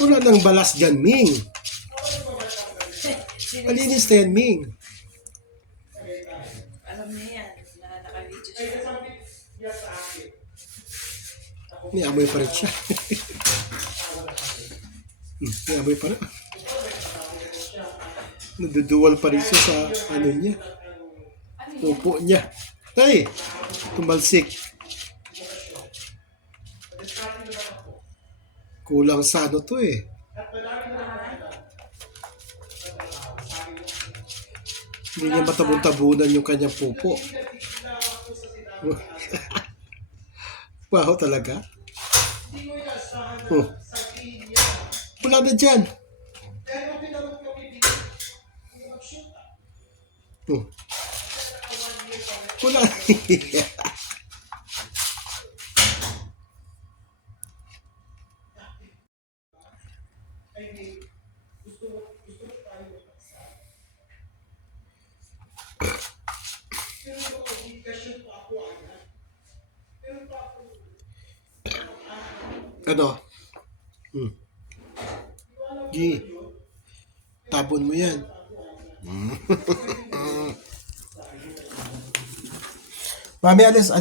Wala nang balas dyan, Ming. Malinis na yan, Ming. Alam niya yan, na naka-video siya. May amoy pa rin siya. May amoy pa rin. Naduduwal pa rin siya sa ano niya. Upo niya. Hey! Tumalsik. Kulang sa ano to eh. Hindi niya matabon-tabunan yung kanyang pupo. Wow talaga. Oh. Wala na dyan. Oh. Wala. Ano? Gi. Tabon mo yan. Mami, alis.